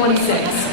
2026.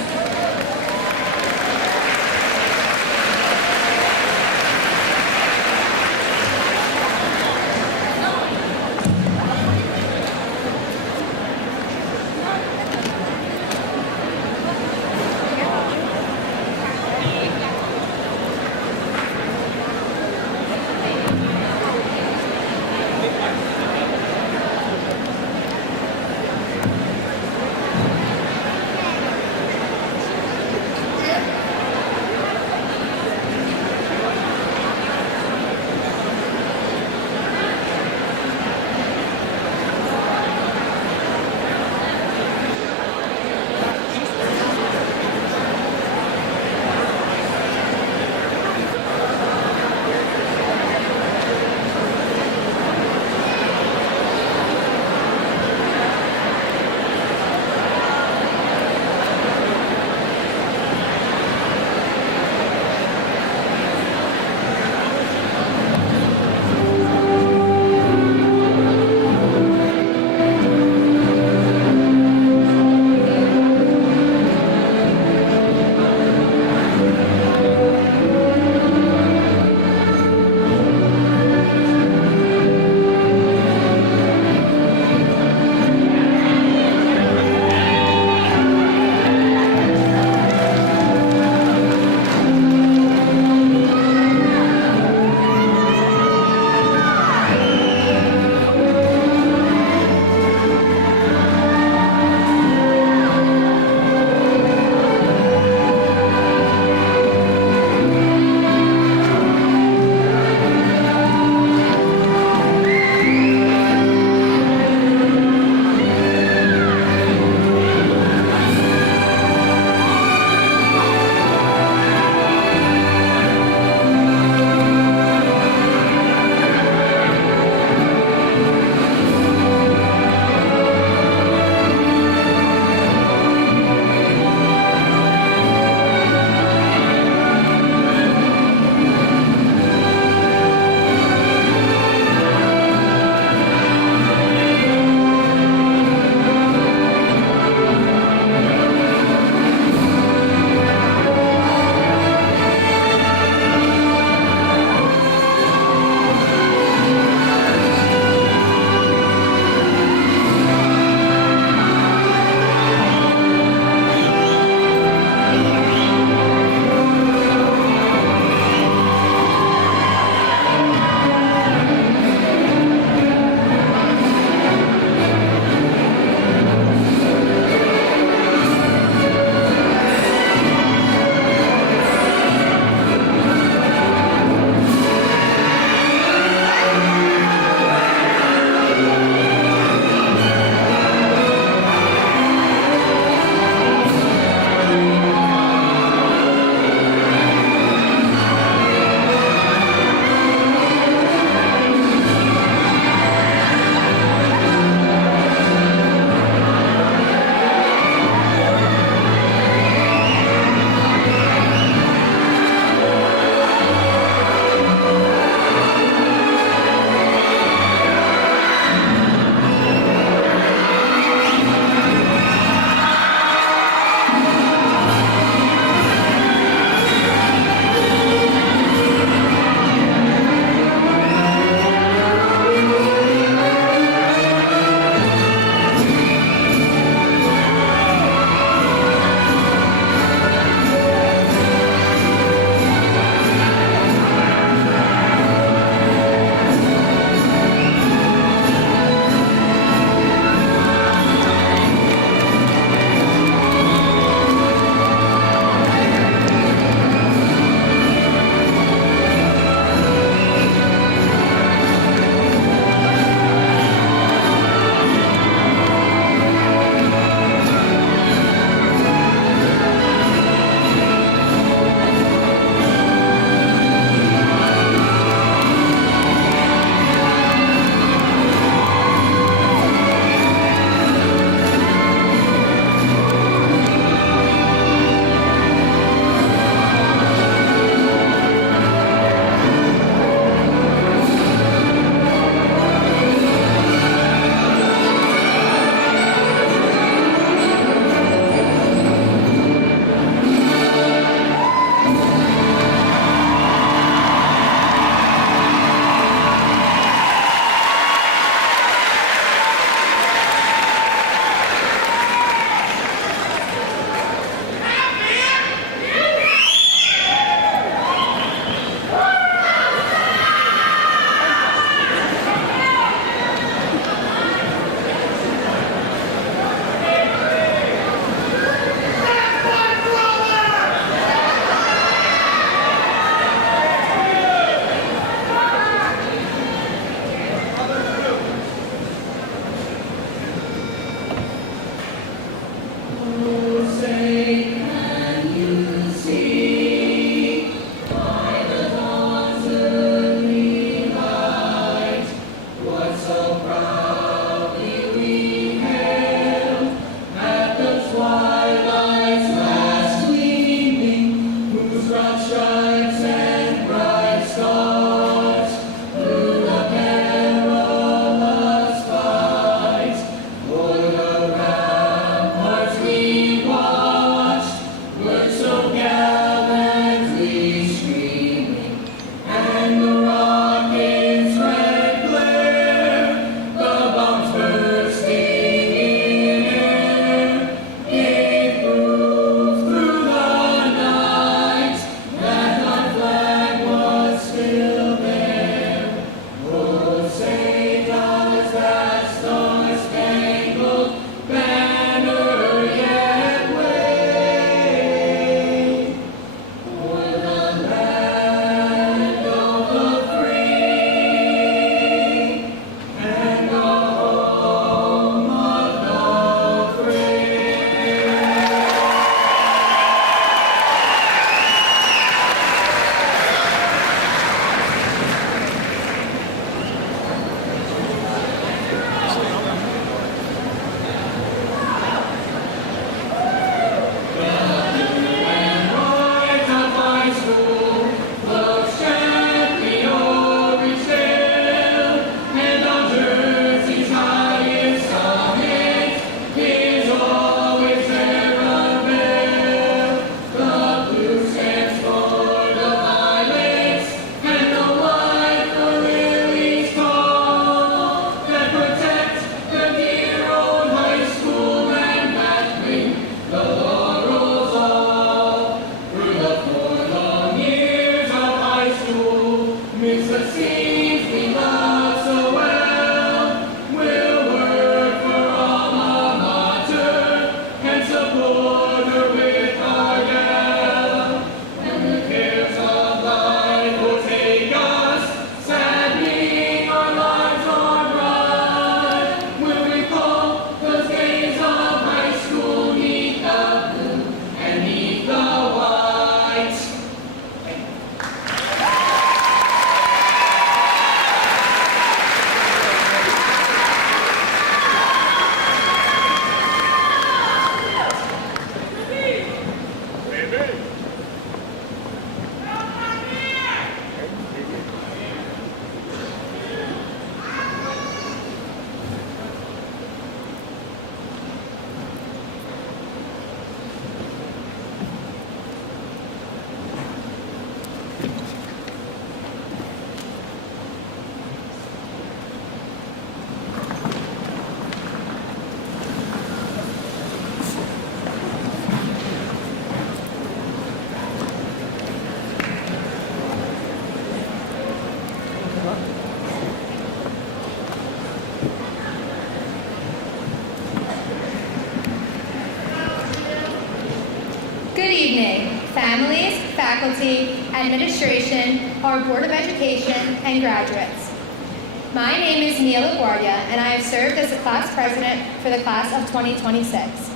Good evening, families, faculty, administration, our Board of Education, and graduates. My name is Neil LaGuardia, and I have served as the class president for the class of 2026.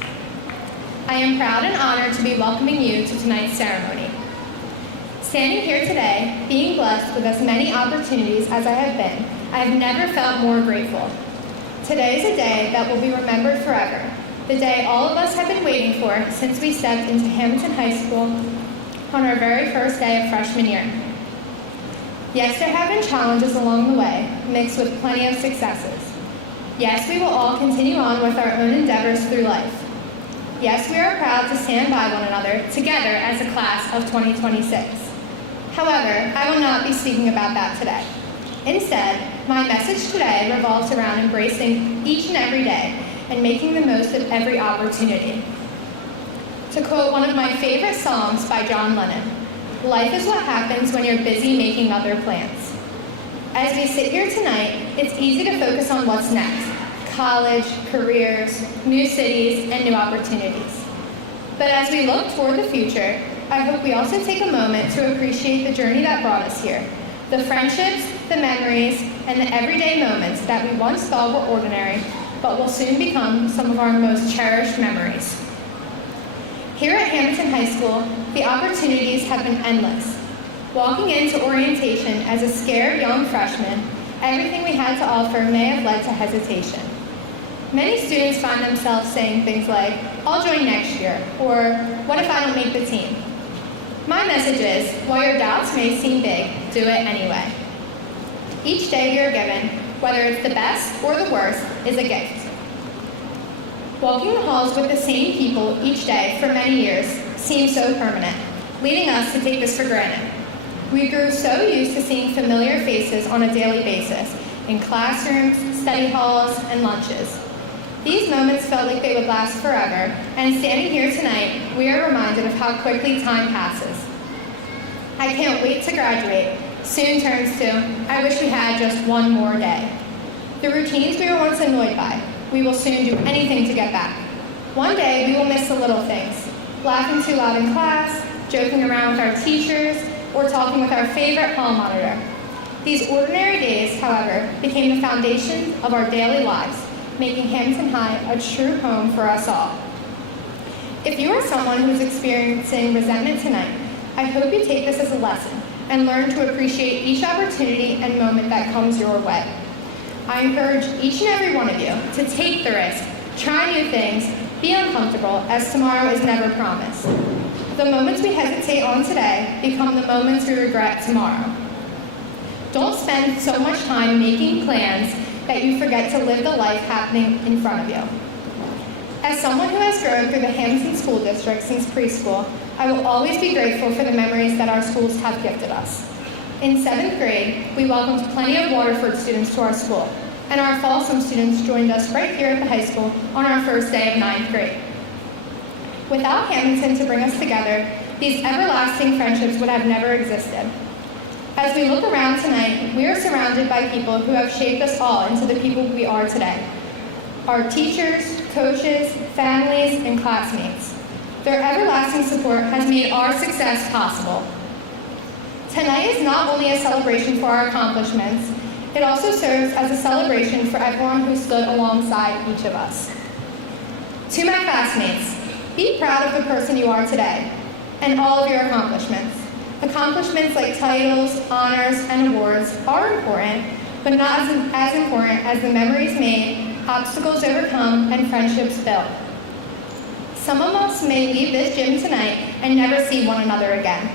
I am proud and honored to be welcoming you to tonight's ceremony. Standing here today, being blessed with as many opportunities as I have been, I have never felt more grateful. Today is a day that will be remembered forever. The day all of us have been waiting for since we stepped into Hammonton High School on our very first day of freshman year. Yes, there have been challenges along the way, mixed with plenty of successes. Yes, we will all continue on with our own endeavors through life. Yes, we are proud to stand by one another together as a class of 2026. However, I will not be speaking about that today. Instead, my message today revolves around embracing each and every day and making the most of every opportunity. To quote one of my favorite songs by John Lennon, "Life is what happens when you're busy making other plans." As we sit here tonight, it's easy to focus on what's next: college, careers, new cities, and new opportunities. But as we look toward the future, I hope we also take a moment to appreciate the journey that brought us here, the friendships, the memories, and the everyday moments that we once thought were ordinary, but will soon become some of our most cherished memories. Here at Hammonton High School, the opportunities have been endless. Walking into orientation as a scared young freshman, everything we had to offer may have led to hesitation. Many students find themselves saying things like, "I'll join next year," or "What if I don't make the team?" My message is, while your doubts may seem big, do it anyway. Each day you're given, whether it's the best or the worst, is a gift. Walking the halls with the same people each day for many years seems so permanent, leading us to take this for granted. We grew so used to seeing familiar faces on a daily basis in classrooms, study halls, and lunches. These moments felt like they would last forever, and standing here tonight, we are reminded of how quickly time passes. I can't wait to graduate. Soon turns to, I wish we had just one more day. The routines we were once annoyed by, we will soon do anything to get back. One day, we will miss the little things, laughing too loud in class, joking around with our teachers, or talking with our favorite hall monitor. These ordinary days, however, became the foundation of our daily lives, making Hammonton High a true home for us all. If you are someone who's experiencing resentment tonight, I hope you take this as a lesson and learn to appreciate each opportunity and moment that comes your way. I encourage each and every one of you to take the risk, try new things, be uncomfortable, as tomorrow is never promised. The moments we hesitate on today become the moments we regret tomorrow. Don't spend so much time making plans that you forget to live the life happening in front of you. As someone who has grown through the Hammonton School District since preschool, I will always be grateful for the memories that our schools have gifted us. In 7th grade, we welcomed plenty of Waterford students to our school, and our Folsom students joined us right here at the high school on our first day of 9th grade. Without Hammonton to bring us together, these everlasting friendships would have never existed. As we look around tonight, we are surrounded by people who have shaped us all into the people we are today. Our teachers, coaches, families, and classmates. Their everlasting support has made our success possible. Tonight is not only a celebration for our accomplishments, it also serves as a celebration for everyone who stood alongside each of us. To my classmates, be proud of the person you are today and all of your accomplishments. Accomplishments like titles, honors, and awards are important, but not as important as the memories made, obstacles overcome, and friendships built. Some of us may leave this gym tonight and never see one another again.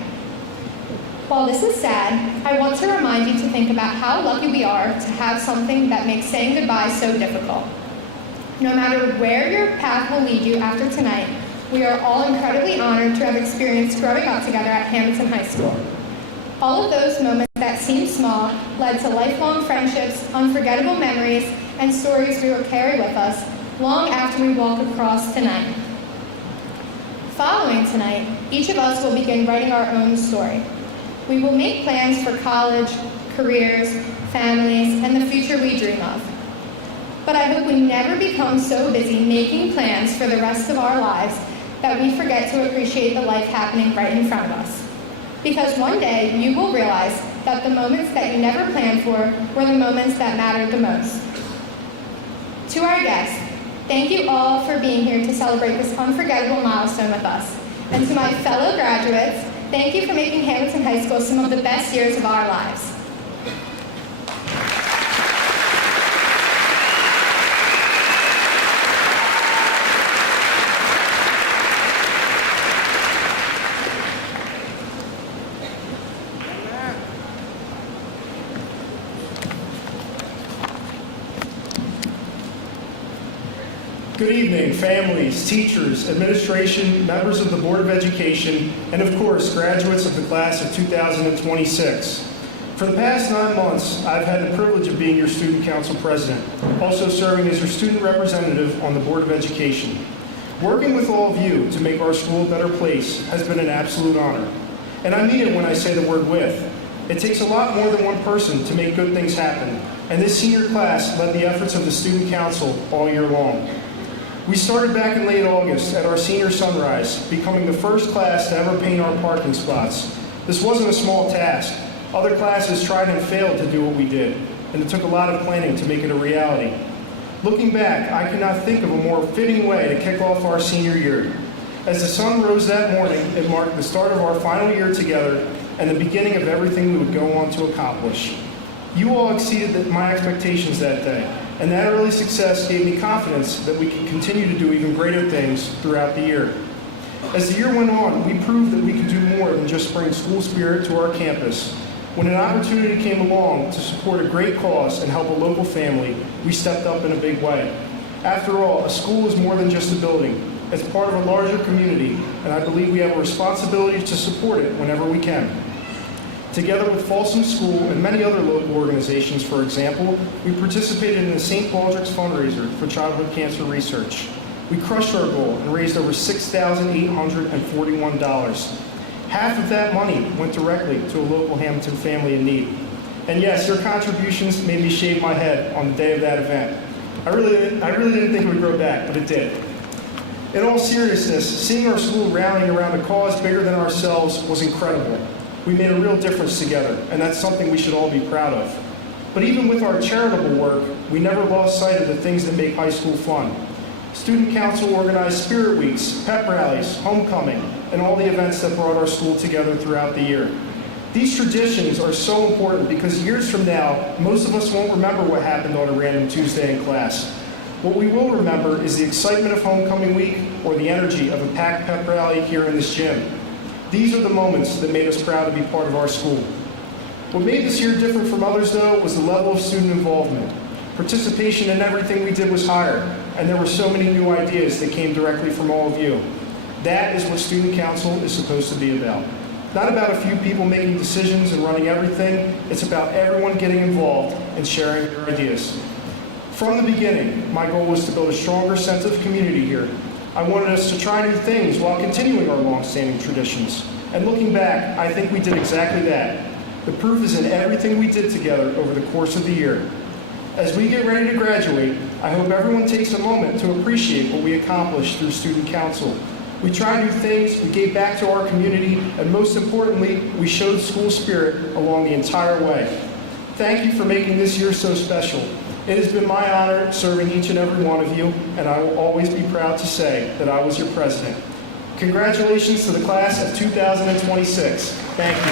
While this is sad, I want to remind you to think about how lucky we are to have something that makes saying goodbye so difficult. No matter where your path will lead you after tonight, we are all incredibly honored to have experienced growing up together at Hammonton High School. All of those moments that seemed small led to lifelong friendships, unforgettable memories, and stories we will carry with us long after we walk across tonight. Following tonight, each of us will begin writing our own story. We will make plans for college, careers, families, and the future we dream of. But I hope we never become so busy making plans for the rest of our lives that we forget to appreciate the life happening right in front of us. Because one day you will realize that the moments that you never planned for were the moments that mattered the most. To our guests, thank you all for being here to celebrate this unforgettable milestone with us. And to my fellow graduates, thank you for making Hammonton High School some of the best years of our lives. Good evening, families, teachers, administration, members of the Board of Education, and of course, graduates of the class of 2026. For the past 9 months, I've had the privilege of being your Student Council President, also serving as your student representative on the Board of Education. Working with all of you to make our school a better place has been an absolute honor. And I mean it when I say the word with. It takes a lot more than one person to make good things happen, and this senior class led the efforts of the Student Council all year long. We started back in late August at our senior sunrise, becoming the first class to ever paint our parking spots. This wasn't a small task. Other classes tried and failed to do what we did, and it took a lot of planning to make it a reality. Looking back, I cannot think of a more fitting way to kick off our senior year. As the sun rose that morning, it marked the start of our final year together and the beginning of everything we would go on to accomplish. You all exceeded my expectations that day. And that early success gave me confidence that we could continue to do even greater things throughout the year. As the year went on, we proved that we could do more than just bring school spirit to our campus. When an opportunity came along to support a great cause and help a local family, we stepped up in a big way. After all, a school is more than just a building. It's part of a larger community, and I believe we have a responsibility to support it whenever we can. Together with Folsom School and many other local organizations, for example, we participated in the St. Baldrick's fundraiser for childhood cancer research. We crushed our goal and raised over $6,841. Half of that money went directly to a local Hammonton family in need. And yes, your contributions made me shave my head on the day of that event. I really didn't think it would grow back, but it did. In all seriousness, seeing our school rallying around a cause bigger than ourselves was incredible. We made a real difference together, and that's something we should all be proud of. But even with our charitable work, we never lost sight of the things that make high school fun. Student Council organized spirit weeks, pep rallies, homecoming, and all the events that brought our school together throughout the year. These traditions are so important because years from now, most of us won't remember what happened on a random Tuesday in class. What we will remember is the excitement of homecoming week or the energy of a packed pep rally here in this gym. These are the moments that made us proud to be part of our school. What made this year different from others, though, was the level of student involvement. Participation in everything we did was higher, and there were so many new ideas that came directly from all of you. That is what Student Council is supposed to be about. Not about a few people making decisions and running everything, it's about everyone getting involved and sharing their ideas. From the beginning, my goal was to build a stronger sense of community here. I wanted us to try new things while continuing our long-standing traditions. And looking back, I think we did exactly that. The proof is in everything we did together over the course of the year. As we get ready to graduate, I hope everyone takes a moment to appreciate what we accomplished through Student Council. We tried new things, we gave back to our community, and most importantly, we showed school spirit along the entire way. Thank you for making this year so special. It has been my honor serving each and every one of you, and I will always be proud to say that I was your president. Congratulations to the class of 2026. Thank you.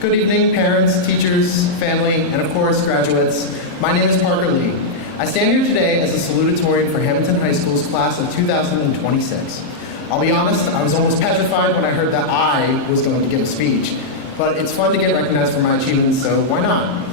Good evening, parents, teachers, family, and of course, graduates. My name is Parker Lee. I stand here today as a salutatorian for Hammonton High School's class of 2026. I'll be honest, I was almost petrified when I heard that I was going to give a speech, but it's fun to get recognized for my achievements, so why not?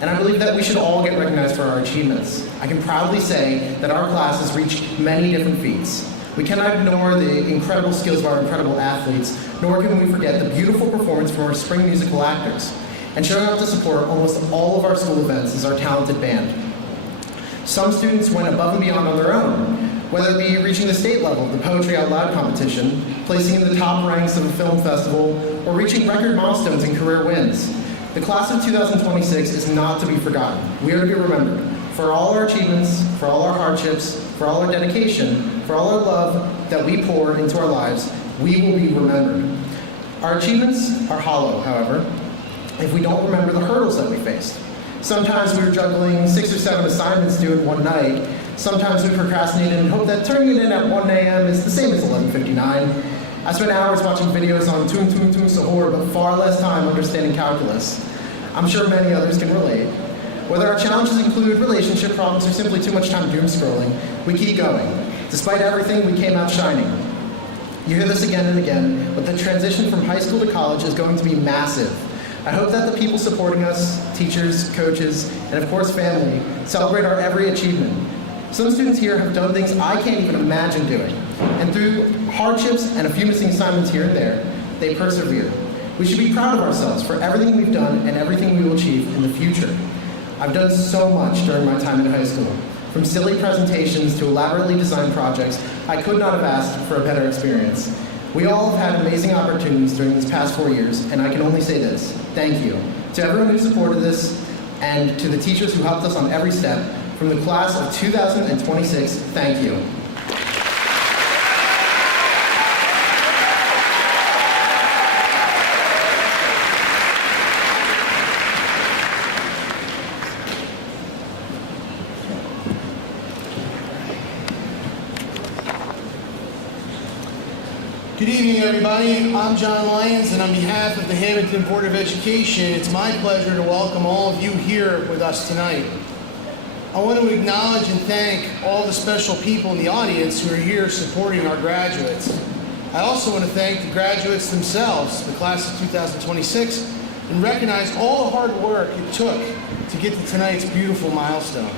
And I believe that we should all get recognized for our achievements. I can proudly say that our class has reached many different feats. We cannot ignore the incredible skills of our incredible athletes, nor can we forget the beautiful performance from our spring musical actors. And showing up to support almost all of our school events is our talented band. Some students went above and beyond on their own, whether it be reaching the state level of the Poetry Out Loud competition, placing in the top ranks of a film festival, or reaching record milestones in career wins. The class of 2026 is not to be forgotten. We are to be remembered for all our achievements, for all our hardships, for all our dedication, for all our love that we pour into our lives. We will be remembered. Our achievements are hollow, however, if we don't remember the hurdles that we faced. Sometimes we were juggling 6 or 7 assignments due in one night. Sometimes we procrastinated and hoped that turning it in at 1 a.m. is the same as 11:59. I spent hours watching videos on Tung Tung Tung Sahur, but far less time understanding calculus. I'm sure many others can relate. Whether our challenges include relationship problems or simply too much time doom scrolling, we keep going. Despite everything, we came out shining. You hear this again and again, but the transition from high school to college is going to be massive. I hope that the people supporting us, teachers, coaches, and of course family, celebrate our every achievement. Some students here have done things I can't even imagine doing, and through hardships and a few missing assignments here and there, they persevere. We should be proud of ourselves for everything we've done and everything we will achieve in the future. I've done so much during my time in high school. From silly presentations to elaborately designed projects, I could not have asked for a better experience. We all have had amazing opportunities during these past 4 years, and I can only say this: thank you. To everyone who supported this, and to the teachers who helped us on every step, from the class of 2026, thank you. Good evening, everybody. I'm John Lyons, and on behalf of the Hammonton Board of Education, it's my pleasure to welcome all of you here with us tonight. I want to acknowledge and thank all the special people in the audience who are here supporting our graduates. I also want to thank the graduates themselves, the class of 2026, and recognize all the hard work it took to get to tonight's beautiful milestone.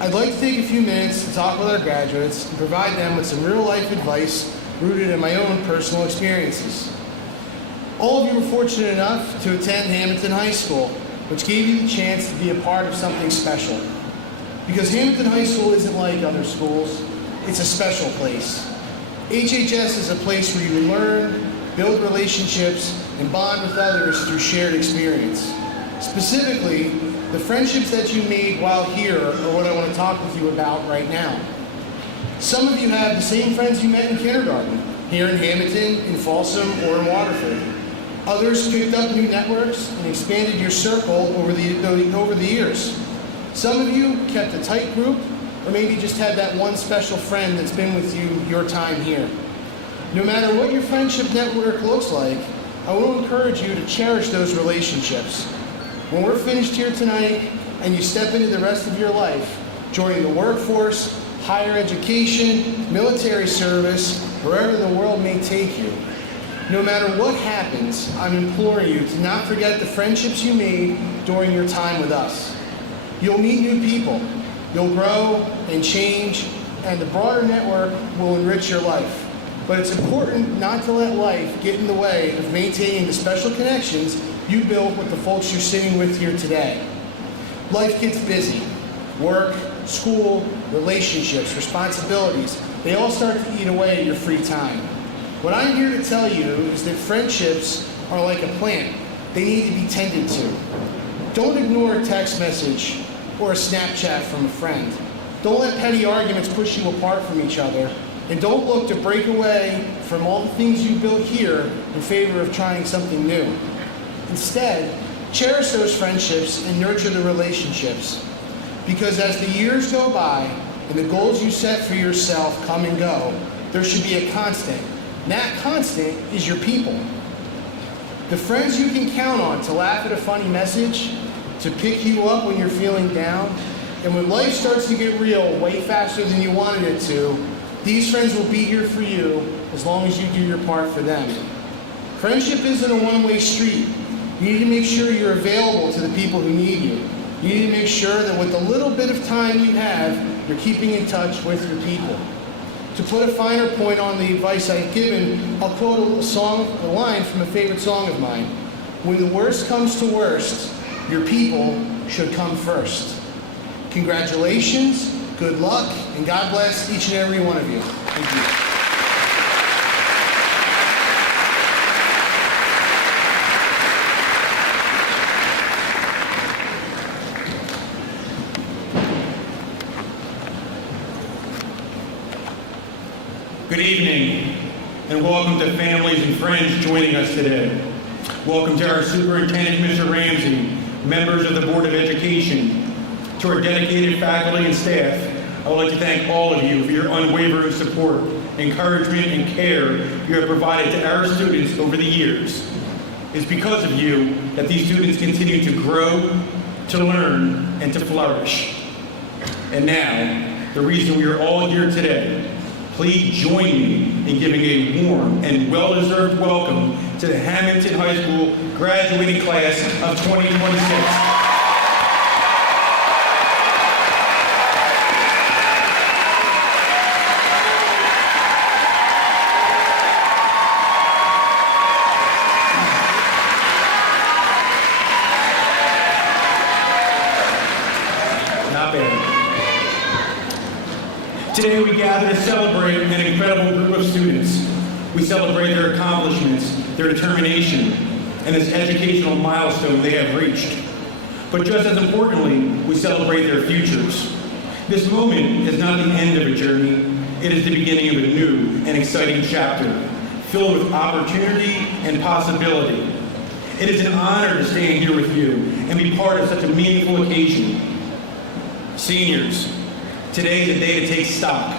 I'd like to take a few minutes to talk with our graduates and provide them with some real-life advice rooted in my own personal experiences. All of you were fortunate enough to attend Hammonton High School, which gave you the chance to be a part of something special. Because Hammonton High School isn't like other schools, it's a special place. HHS is a place where you learn, build relationships, and bond with others through shared experience. Specifically, the friendships that you made while here are what I want to talk with you about right now. Some of you have the same friends you met in kindergarten, here in Hammonton, in Folsom, or in Waterford. Others picked up new networks and expanded your circle over the years. Some of you kept a tight group, or maybe just had that one special friend that's been with you your time here. No matter what your friendship network looks like, I want to encourage you to cherish those relationships. When we're finished here tonight and you step into the rest of your life, joining the workforce, higher education, military service, wherever the world may take you, no matter what happens, I'm imploring you to not forget the friendships you made during your time with us. You'll meet new people, you'll grow and change, and the broader network will enrich your life. But it's important not to let life get in the way of maintaining the special connections you built with the folks you're sitting with here today. Life gets busy. Work, school, relationships, responsibilities, they all start to eat away at your free time. What I'm here to tell you is that friendships are like a plant. They need to be tended to. Don't ignore a text message or a Snapchat from a friend. Don't let petty arguments push you apart from each other. And don't look to break away from all the things you built here in favor of trying something new. Instead, cherish those friendships and nurture the relationships. Because as the years go by and the goals you set for yourself come and go, there should be a constant. And that constant is your people. The friends you can count on to laugh at a funny message, to pick you up when you're feeling down, and when life starts to get real way faster than you wanted it to, these friends will be here for you as long as you do your part for them. Friendship isn't a one-way street. You need to make sure you're available to the people who need you. You need to make sure that with the little bit of time you have, you're keeping in touch with your people. To put a finer point on the advice I've given, I'll quote a line from a favorite song of mine. When the worst comes to worst, your people should come first. Congratulations, good luck, and God bless each and every one of you. Thank you. Good evening, and welcome to families and friends joining us today. Welcome to our Superintendent, Mr. Ramsey, members of the Board of Education, to our dedicated faculty and staff. I would like to thank all of you for your unwavering support, encouragement, and care you have provided to our students over the years. It's because of you that these students continue to grow, to learn, and to flourish. And now, the reason we are all here today. Please join me in giving a warm and well-deserved welcome to the Hammonton High School graduating class of 2026. Today we gather to celebrate an incredible group of students. We celebrate their accomplishments, their determination, and this educational milestone they have reached. But just as importantly, we celebrate their futures. This moment is not the end of a journey, it is the beginning of a new and exciting chapter, filled with opportunity and possibility. It is an honor to stand here with you and be part of such a meaningful occasion. Seniors, today is a day to take stock.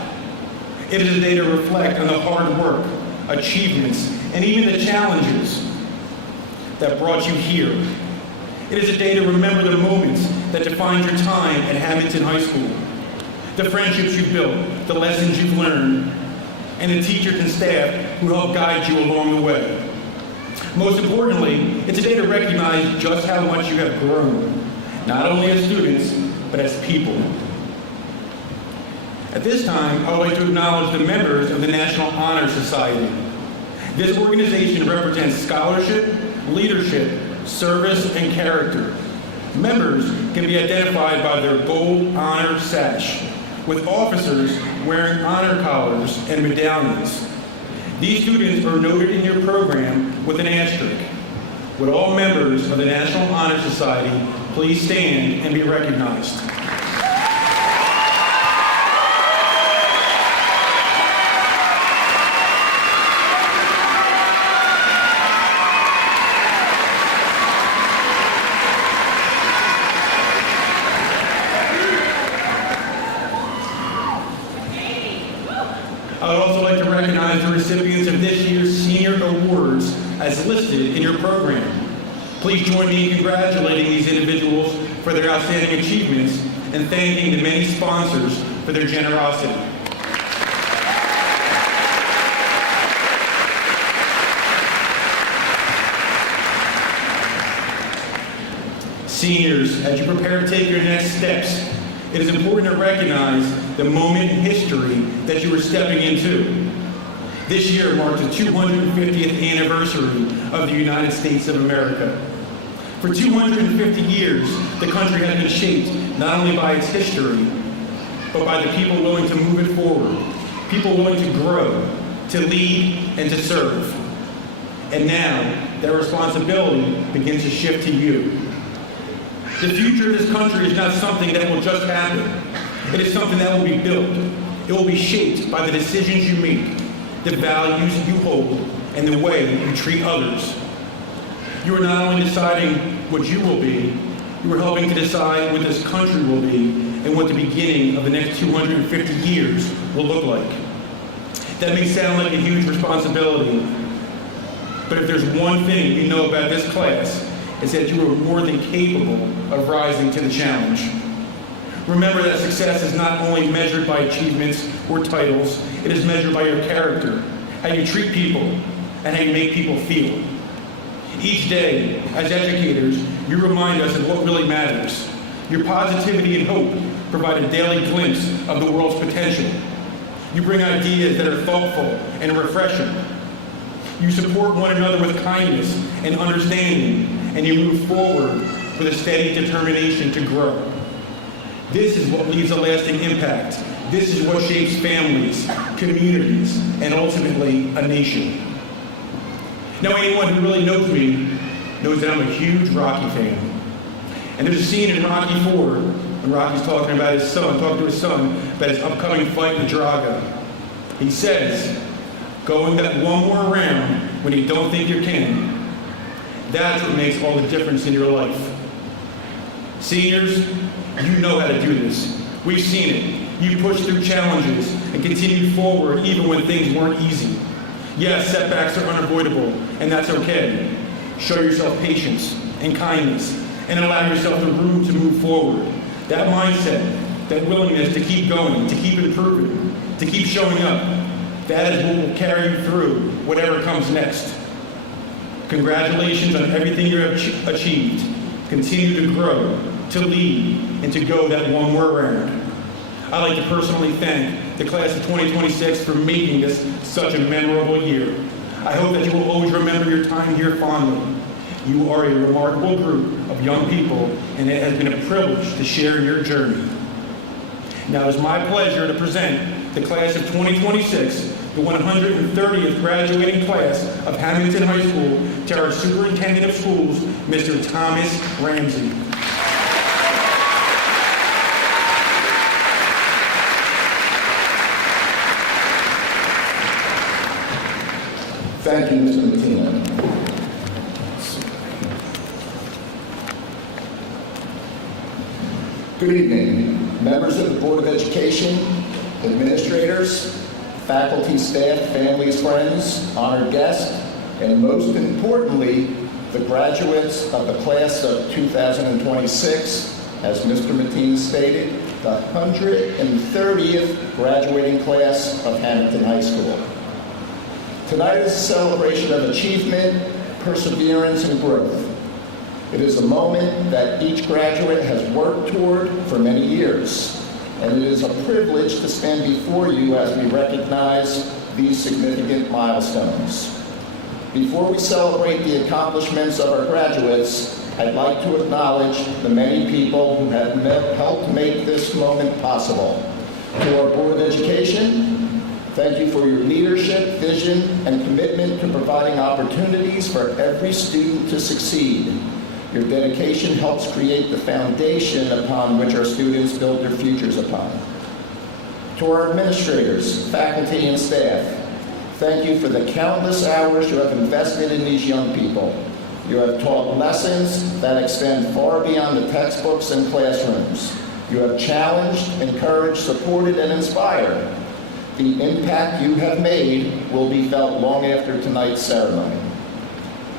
It is a day to reflect on the hard work, achievements, and even the challenges that brought you here. It is a day to remember the moments that defined your time at Hammonton High School, the friendships you built, the lessons you've learned, and the teachers and staff who helped guide you along the way. Most importantly, it's a day to recognize just how much you have grown, not only as students, but as people. At this time, I would like to acknowledge the members of the National Honor Society. This organization represents scholarship, leadership, service, and character. Members can be identified by their gold honor sash, with officers wearing honor collars and medallions. These students are noted in your program with an asterisk. Would all members of the National Honor Society please stand and be recognized? I would also like to recognize the recipients of this year's senior awards as listed in your program. Please join me in congratulating these individuals for their outstanding achievements and thanking the many sponsors for their generosity. Seniors, as you prepare to take your next steps, it is important to recognize the moment in history that you are stepping into. This year marks the 250th anniversary of the United States of America. For 250 years, the country has been shaped not only by its history, but by the people willing to move it forward, people willing to grow, to lead, and to serve. And now, that responsibility begins to shift to you. The future of this country is not something that will just happen. It is something that will be built. It will be shaped by the decisions you make, the values you hold, and the way you treat others. You are not only deciding what you will be, you are helping to decide what this country will be and what the beginning of the next 250 years will look like. That may sound like a huge responsibility, but if there's one thing you know about this class, is that you are more than capable of rising to the challenge. Remember that success is not only measured by achievements or titles, it is measured by your character, how you treat people, and how you make people feel. Each day, as educators, you remind us of what really matters. Your positivity and hope provide a daily glimpse of the world's potential. You bring ideas that are thoughtful and refreshing. You support one another with kindness and understanding, and you move forward with a steady determination to grow. This is what leaves a lasting impact. This is what shapes families, communities, and ultimately a nation. Now, anyone who really knows me knows that I'm a huge Rocky fan. And there's a scene in Rocky IV when Rocky's talking to his son about his upcoming fight with Drago. He says, going that one more round when you don't think you can, that's what makes all the difference in your life. Seniors, you know how to do this. We've seen it. You pushed through challenges and continued forward even when things weren't easy. Yes, setbacks are unavoidable, and that's okay. Show yourself patience and kindness and allow yourself the room to move forward. That mindset, that willingness to keep going, to keep improving, to keep showing up, that is what will carry you through whatever comes next. Congratulations on everything you have achieved. Continue to grow, to lead, and to go that one more round. I'd like to personally thank the class of 2026 for making this such a memorable year. I hope that you will always remember your time here fondly. You are a remarkable group of young people, and it has been a privilege to share your journey. Now it is my pleasure to present the class of 2026, the 130th graduating class of Hammonton High School, to our Superintendent of Schools, Mr. Thomas Ramsey. Thank you, Mr. Mattina. Good evening, members of the Board of Education, administrators, faculty, staff, families, friends, honored guests, and most importantly, the graduates of the class of 2026, as Mr. Mateen stated, the 130th graduating class of Hammonton High School. Tonight is a celebration of achievement, perseverance, and growth. It is a moment that each graduate has worked toward for many years, and it is a privilege to stand before you as we recognize these significant milestones. Before we celebrate the accomplishments of our graduates, I'd like to acknowledge the many people who have helped make this moment possible. To our Board of Education, thank you for your leadership, vision, and commitment to providing opportunities for every student to succeed. Your dedication helps create the foundation upon which our students build their futures upon. To our administrators, faculty, and staff, thank you for the countless hours you have invested in these young people. You have taught lessons that extend far beyond the textbooks and classrooms. You have challenged, encouraged, supported, and inspired. The impact you have made will be felt long after tonight's ceremony.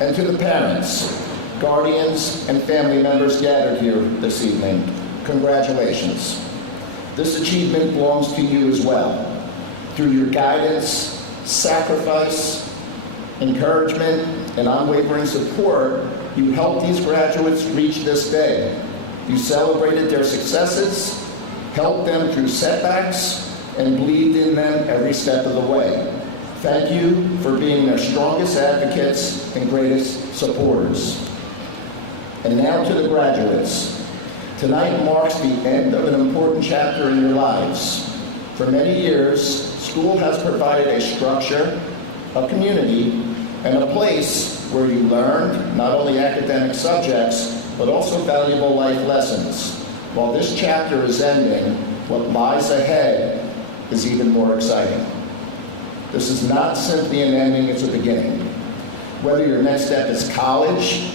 And to the parents, guardians, and family members gathered here this evening, congratulations. This achievement belongs to you as well. Through your guidance, sacrifice, encouragement, and unwavering support, you helped these graduates reach this day. You celebrated their successes, helped them through setbacks, and believed in them every step of the way. Thank you for being their strongest advocates and greatest supporters. And now to the graduates. Tonight marks the end of an important chapter in your lives. For many years, school has provided a structure, a community, and a place where you learned not only academic subjects, but also valuable life lessons. While this chapter is ending, what lies ahead is even more exciting. This is not simply an ending, it's a beginning. Whether your next step is college,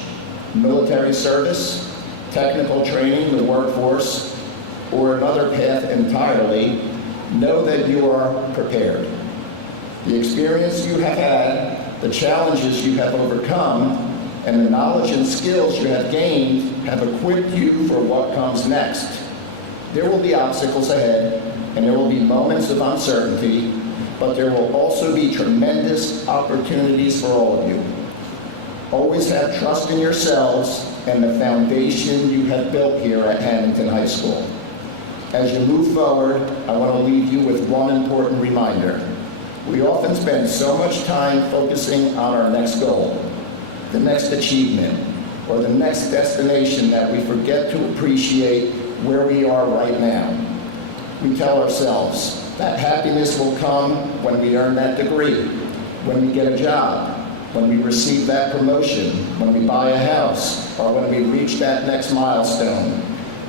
military service, technical training, the workforce, or another path entirely, know that you are prepared. The experience you have had, the challenges you have overcome, and the knowledge and skills you have gained have equipped you for what comes next. There will be obstacles ahead, and there will be moments of uncertainty, but there will also be tremendous opportunities for all of you. Always have trust in yourselves and the foundation you have built here at Hammonton High School. As you move forward, I want to leave you with one important reminder. We often spend so much time focusing on our next goal, the next achievement, or the next destination that we forget to appreciate where we are right now. We tell ourselves that happiness will come when we earn that degree, when we get a job, when we receive that promotion, when we buy a house, or when we reach that next milestone.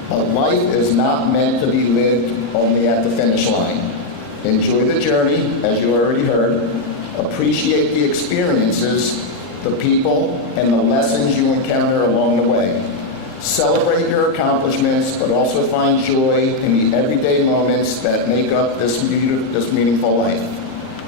But life is not meant to be lived only at the finish line. Enjoy the journey, as you already heard. Appreciate the experiences, the people, and the lessons you encounter along the way. Celebrate your accomplishments, but also find joy in the everyday moments that make up this meaningful life.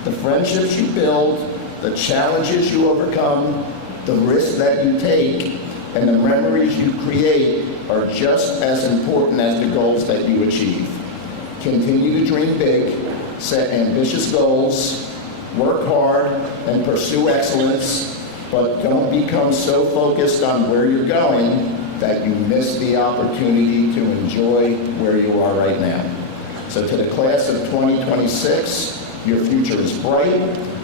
The friendships you build, the challenges you overcome, the risks that you take, and the memories you create are just as important as the goals that you achieve. Continue to dream big, set ambitious goals, work hard, and pursue excellence, but don't become so focused on where you're going that you miss the opportunity to enjoy where you are right now. So to the class of 2026, your future is bright.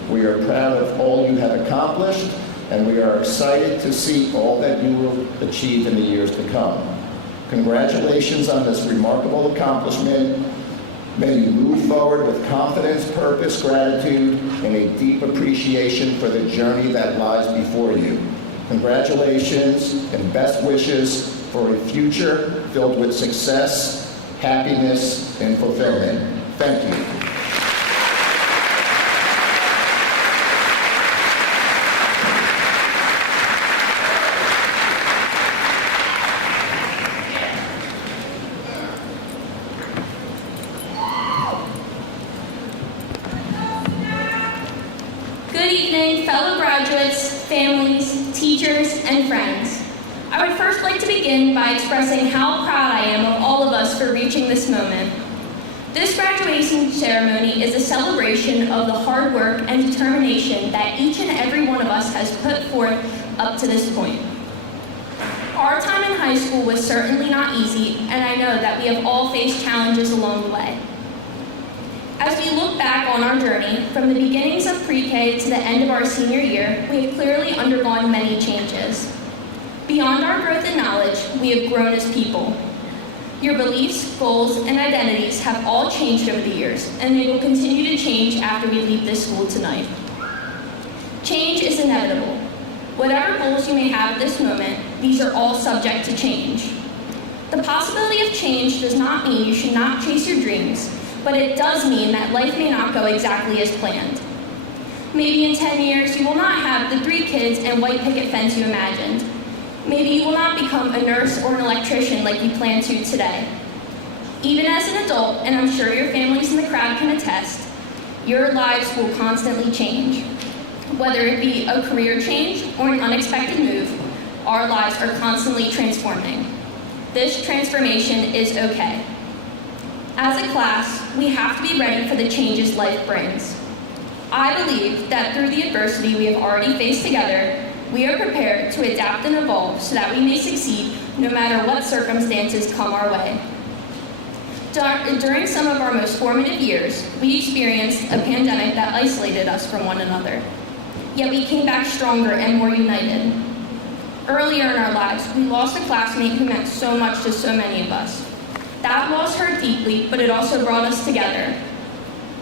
We are proud of all you have accomplished, and we are excited to see all that you will achieve in the years to come. Congratulations on this remarkable accomplishment. May you move forward with confidence, purpose, gratitude, and a deep appreciation for the journey that lies before you. Congratulations and best wishes for a future filled with success, happiness, and fulfillment. Thank you. graduates, families, teachers, and friends. I would first like to begin by expressing how proud I am of all of us for reaching this moment. This graduation ceremony is a celebration of the hard work and determination that each and every one of us has put forth up to this point. Our time in high school was certainly not easy, and I know that we have all faced challenges along the way. As we look back on our journey, from the beginnings of pre-K to the end of our senior year, we have clearly undergone many changes. Beyond our growth and knowledge, we have grown as people. Your beliefs, goals, and identities have all changed over the years, and they will continue to change after we leave this school tonight. Change is inevitable. Whatever goals you may have at this moment, these are all subject to change. The possibility of change does not mean you should not chase your dreams, but it does mean that life may not go exactly as planned. Maybe in 10 years, you will not have the 3 kids and white picket fence you imagined. Maybe you will not become a nurse or an electrician like you plan to today. Even as an adult, and I'm sure your families in the crowd can attest, your lives will constantly change. Whether it be a career change or an unexpected move, our lives are constantly transforming. This transformation is okay. As a class, we have to be ready for the changes life brings. I believe that through the adversity we have already faced together, we are prepared to adapt and evolve so that we may succeed no matter what circumstances come our way. During some of our most formative years, we experienced a pandemic that isolated us from one another. Yet we came back stronger and more united. Earlier in our lives, we lost a classmate who meant so much to so many of us. That loss hurt deeply, but it also brought us together.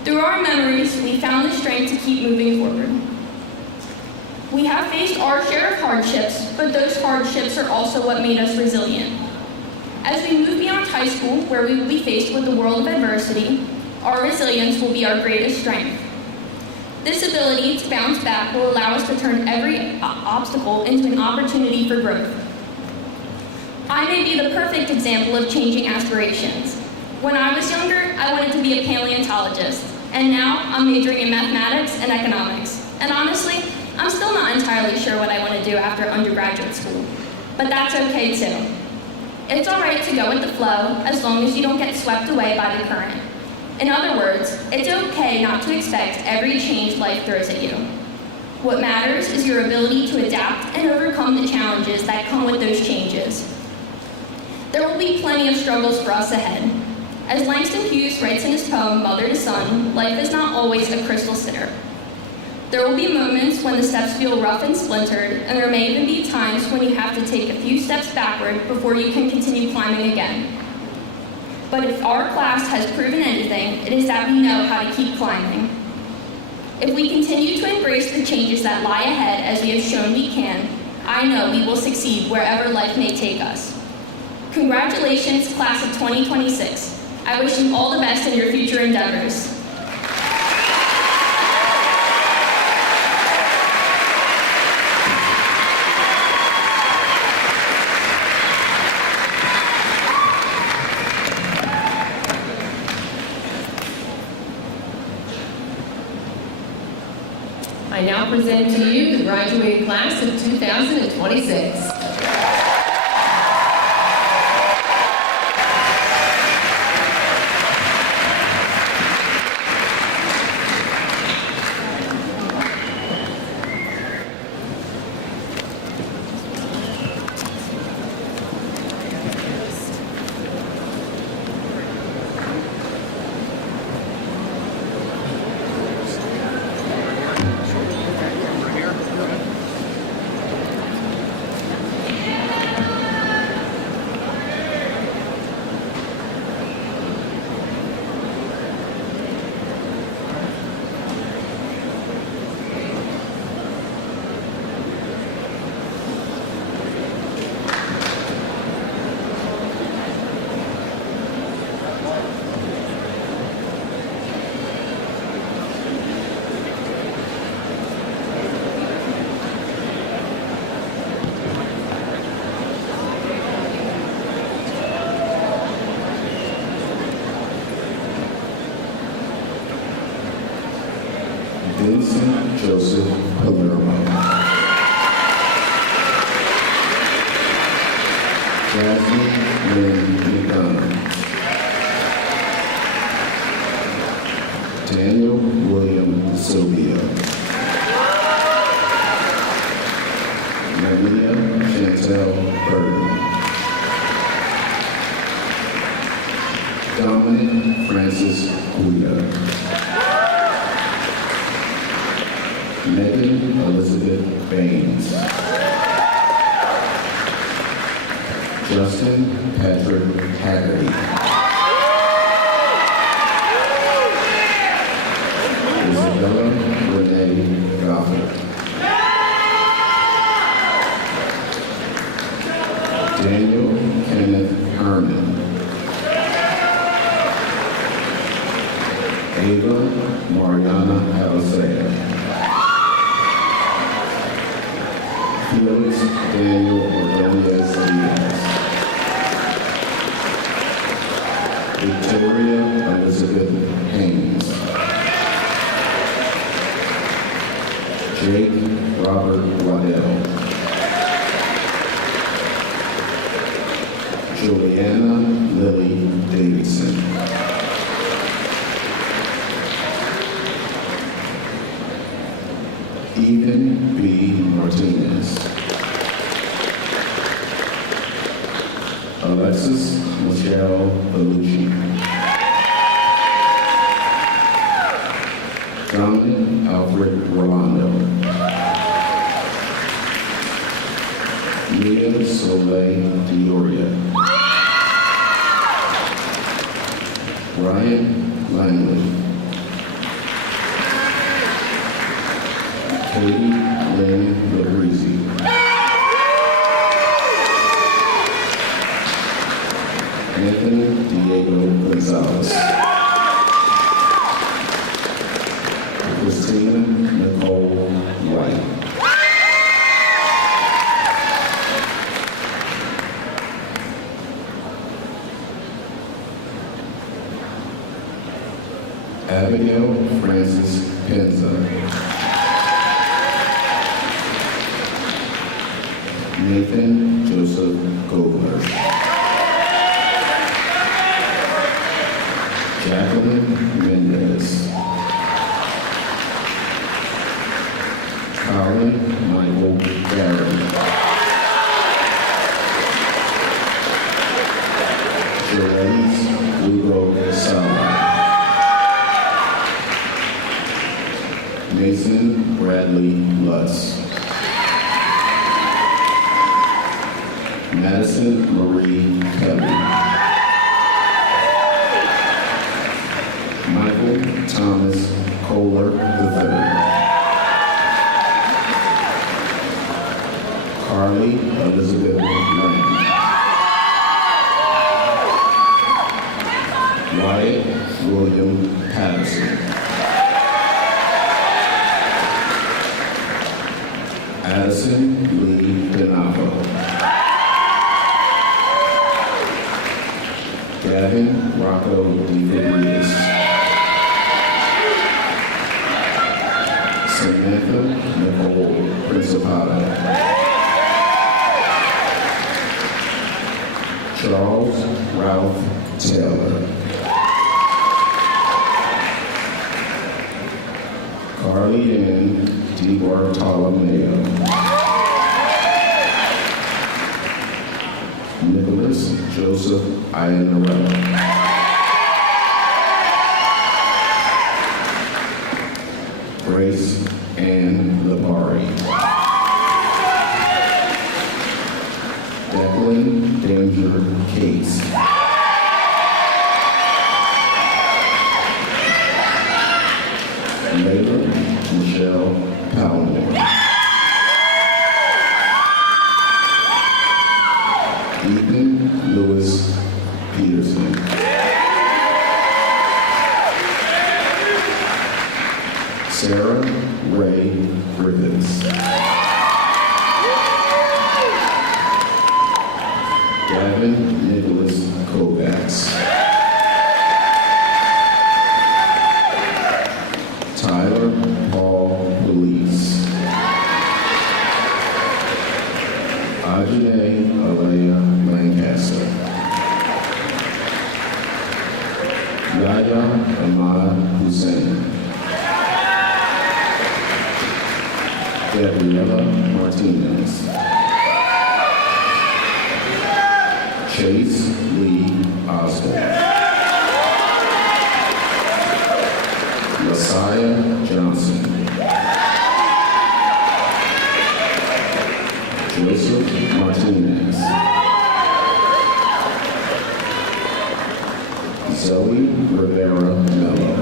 Through our memories, we found the strength to keep moving forward. We have faced our share of hardships, but those hardships are also what made us resilient. As we move beyond high school, where we will be faced with the world of adversity, our resilience will be our greatest strength. This ability to bounce back will allow us to turn every obstacle into an opportunity for growth. I may be the perfect example of changing aspirations. When I was younger, I wanted to be a paleontologist, and now I'm majoring in mathematics and economics. And honestly, I'm still not entirely sure what I want to do after undergraduate school, but that's okay too. It's all right to go with the flow as long as you don't get swept away by the current. In other words, it's okay not to expect every change life throws at you. What matters is your ability to adapt and overcome the challenges that come with those changes. There will be plenty of struggles for us ahead. As Langston Hughes writes in his poem, Mother to Son, life is not always a crystal stair. There will be moments when the steps feel rough and splintered, and there may even be times when you have to take a few steps backward before you can continue climbing again. But if our class has proven anything, it is that we know how to keep climbing. If we continue to embrace the changes that lie ahead as we have shown we can, I know we will succeed wherever life may take us. Congratulations, class of 2026. I wish you all the best in your future endeavors. I now present to you the graduating class of 2026. Vincent Joseph Palermo. Leslie Lynn McDonough. Daniel William Silvio. Maria Chantel Burton. Dominic Francis Guida. Megan Elizabeth Baines. Justin Patrick Haggerty. Isabella Renee Goffert. Daniel Kenneth Herman. Ava Mariana Alisea. Felix Daniel Ordonez Diaz. Victoria Elizabeth Haynes. Jake Robert Waddell. Juliana Lily Davidson. Ethan B. Martinez. Alexis Michelle Bellucci. Dominic Alfred Rolando. Mia Soleil Dioria. Ryan Langley. Katie Lynn Labrizzi. Anthony Diego Gonzalez. Christina Nicole White. Abigail Francis Penza. Nathan Joseph Gobler. Jacqueline Mendez. Colin Michael Barry. Jerez Lugo Sala. Mason Bradley Lutz. Madison Marie Kelly. Michael Thomas Kohler III. Carly Elizabeth Lang. Wyatt William Patterson. Addison Lee Donato. Gavin Rocco DeFabris. Samantha Nicole Principata. Charles Ralph Taylor. Carly Ann DiBartolomeo. Nicholas Joseph Iannarella. Grace Ann Labari. Declan Danger Case. Layla Michelle Palmore. Ethan Lewis Peterson. Sarah Ray Griffiths. Gavin Nicholas Kovacs. Tyler Paul Police. Ajane Alea Lancaster. Yahya Ahmad Hussein. Gabriela Martinez. Chase Lee Osborne. Messiah Johnson. Joseph Martinez. Zoe Rivera Mello.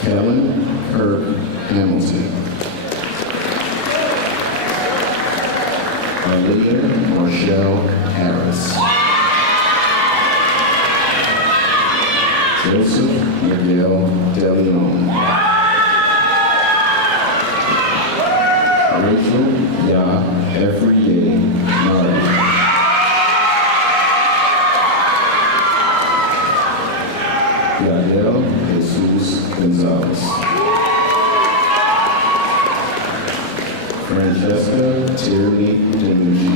Kellen Kirk Hammonton. Olivia Marshall Harris. Joseph Miguel De Leon. Rachel Ya Everyday Murray. Yadel Jesus Gonzalez. Francesca Tierney Denucci.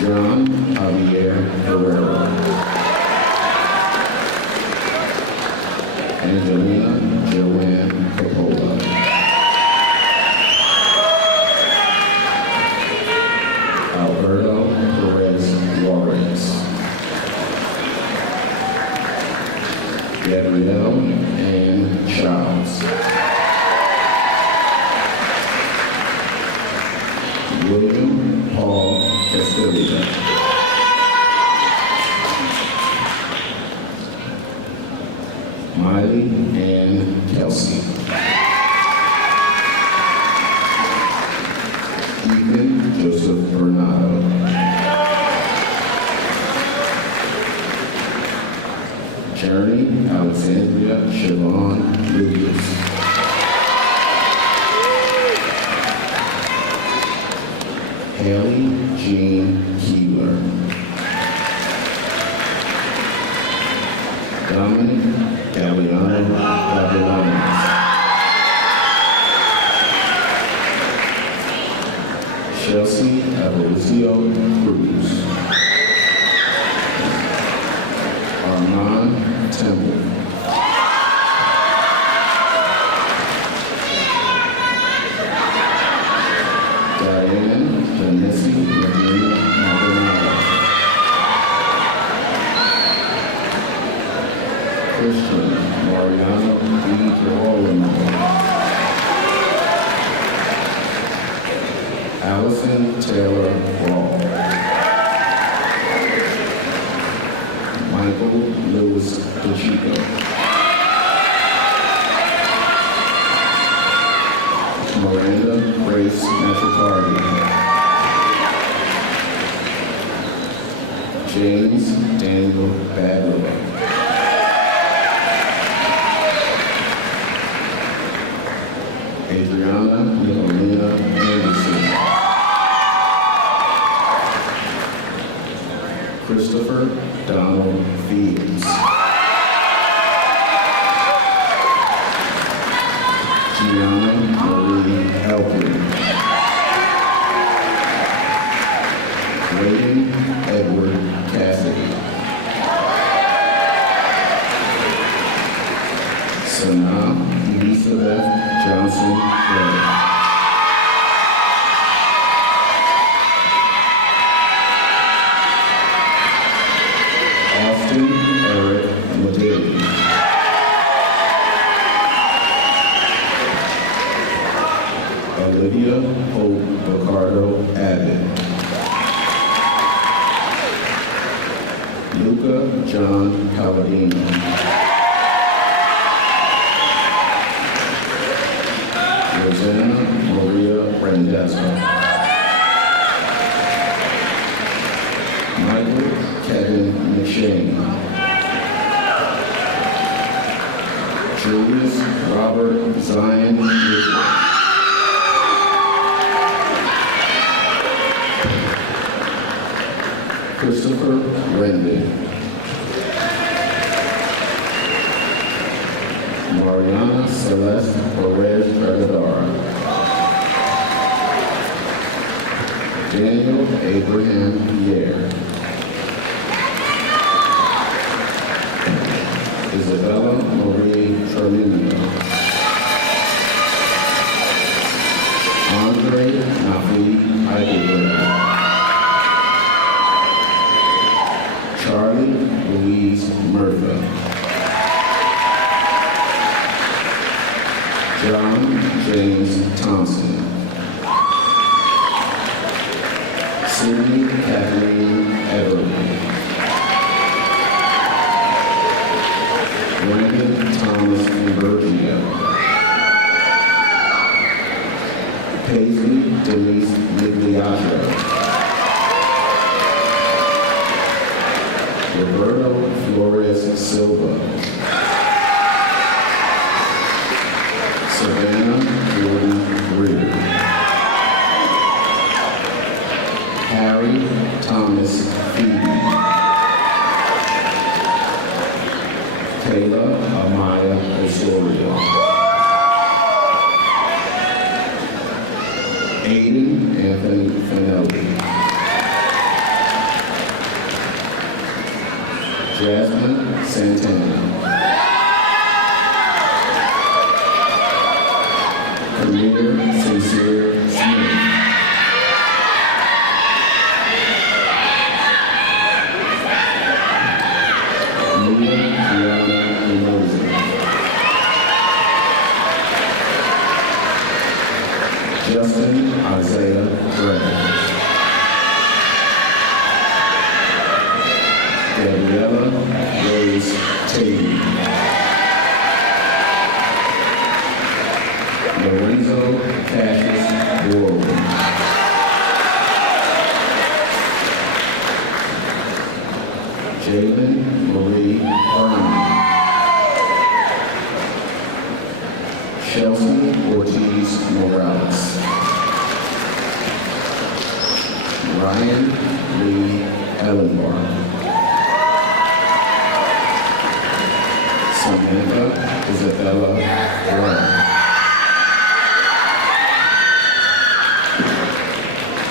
John Javier Herrera. Angelina Joanne Coppola. Alberto Perez Juarez. Gabrielle Ann Charles. William Paul Castillo. Miley Ann Kelsey. Ethan Joseph Bernardo. Journey Alexandria Siobhan Lucas. Haley Jean Keeler. Dominic Galeano Babilones. Chelsea Aloysio Cruz. Armand Temple. Diane Vanessa Medina Maldonado. Christian Mariano D. Girolamo. Allison Taylor Wall. Michael Lewis DeChico. Miranda Grace Matricardi. James Daniel Badlow. Adriana Nicolina Anderson. Christopher Donald Fields. Gianna Marie Elkin. Wayne Edward Cassidy. Sanaa Elizabeth Johnson Gray. Austin Eric Medina. Olivia Hope Ricardo Abbott. Luca John Palladino. Rosanna Maria Rendezvous. Michael Kevin McShane. Julius Robert Zion Richard. Christopher Rendon. Mariana Celeste Perez Regadara. Daniel Abraham Pierre. Isabella Marie Trevino. Andre Nafi Heidelberg. Charlie Louise Murphy. John James Thompson. Sydney Kathleen Everly. Brandon Thomas Bergio. Paisley Denise Migliaccio. Roberto Flores Silva. Savannah Jordan Greer. Harry Thomas Phoebe. Kayla Amaya Osorio. Aiden Anthony Finelli. Jasmine Santana. Amir Sincere Smith. Mia Gianna Emoza. Justin Isaiah Gray. Gabriella Rose Tate. Lorenzo Cassius Ward. Jalen Marie Herman. Chelsea Ortiz Morales. Ryan Lee Ellenbar. Samantha Isabella Brown.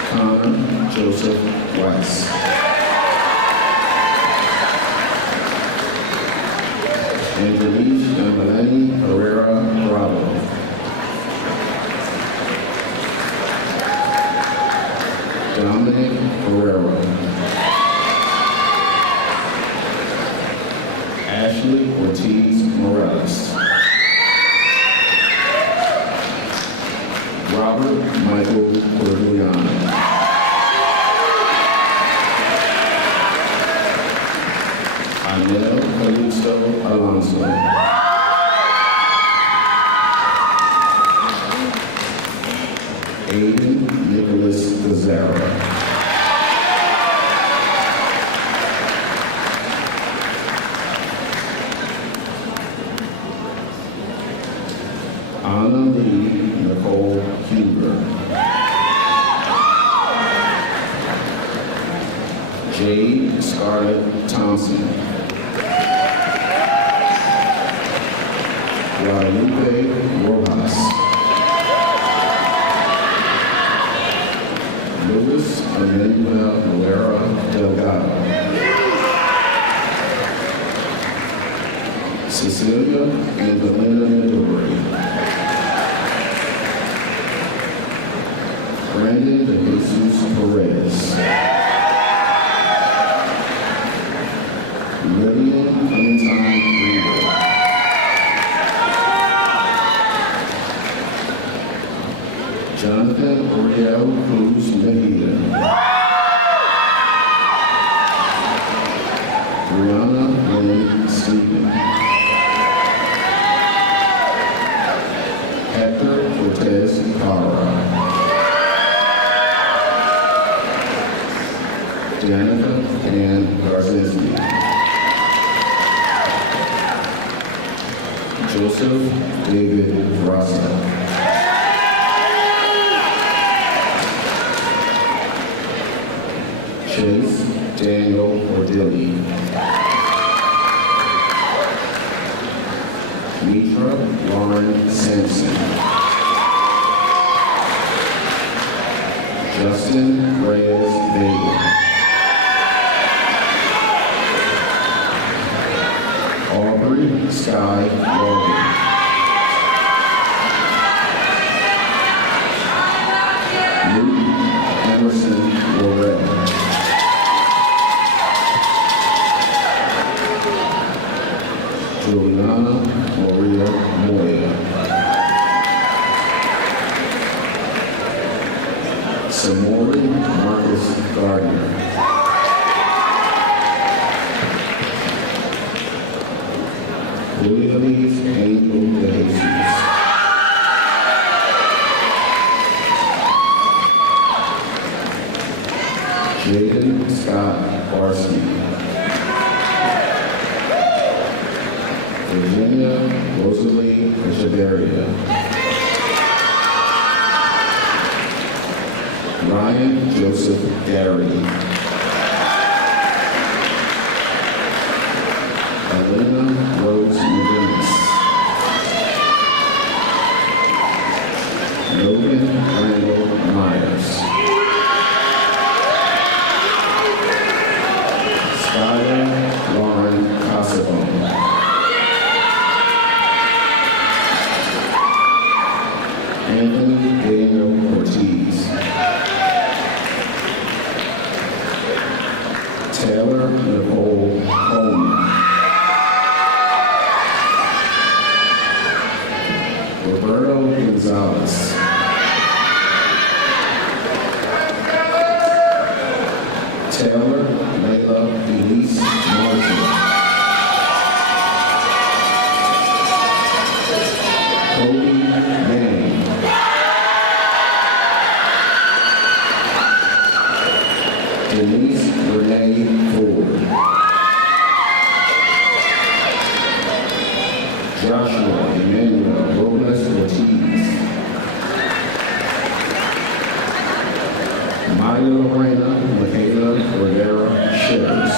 Connor Joseph Weiss. Angelique Melanie Herrera Bravo. Dominic Herrera. Ashley Ortiz Morales. Robert Michael Corduliano. Anel Calixto Alonso. Aiden Nicholas Gazzara. Anna Lee Nicole Huber. Jade Scarlett Thompson. Guadalupe Rojas. Luis Emmanuel Valera Delgado. Cecilia Angelina Midori. Brandon De Jesus Perez. Lillian Clementine Greenberg. Jonathan Oriel Cruz Mejia. Brianna Lynn Stephen. Hector Cortez Cara. Danica Ann Garzinski. Joseph David Rossi. Chase Daniel Ordilli. Mitra Lauren Sampson. Justin Reyes Vega. Aubrey Sky Logan. Luke Emerson Loretta. Juliana Maria Moya. Samori Marcus Gardner. Julianese Angel De Jesus. Jaden Scott Barsky. Virginia Rosalie Echeverria. Ryan Joseph Gary. Elena Rose McGinnis. Logan Randall Myers. Skylar Lauren Casabon. Anthony Daniel Ortiz. Taylor Nicole Coleman. Roberto Gonzalez. Taylor Layla Elise Martin. Cody Manning. Denise Renee Ford. Joshua Emmanuel Robles Ortiz. Maya Lorena Michaela Rivera Shitters.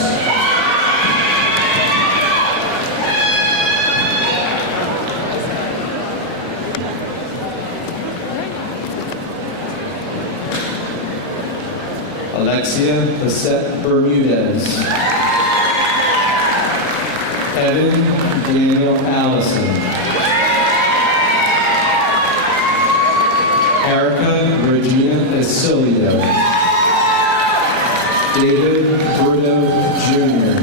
Alexia Lisette Bermudez. Evan Daniel Allison. Erica Regina Esilio. David Bruno Jr.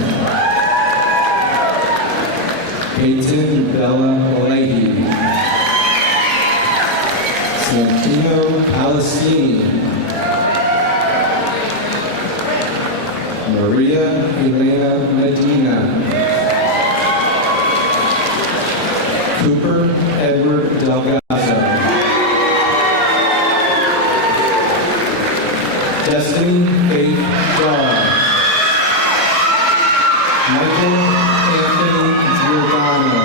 Peyton Bella Leahy. Santino Palestini. Maria Elena Medina. Cooper Edward Delgado. Destiny Faith Daw. Michael Anthony Giordano.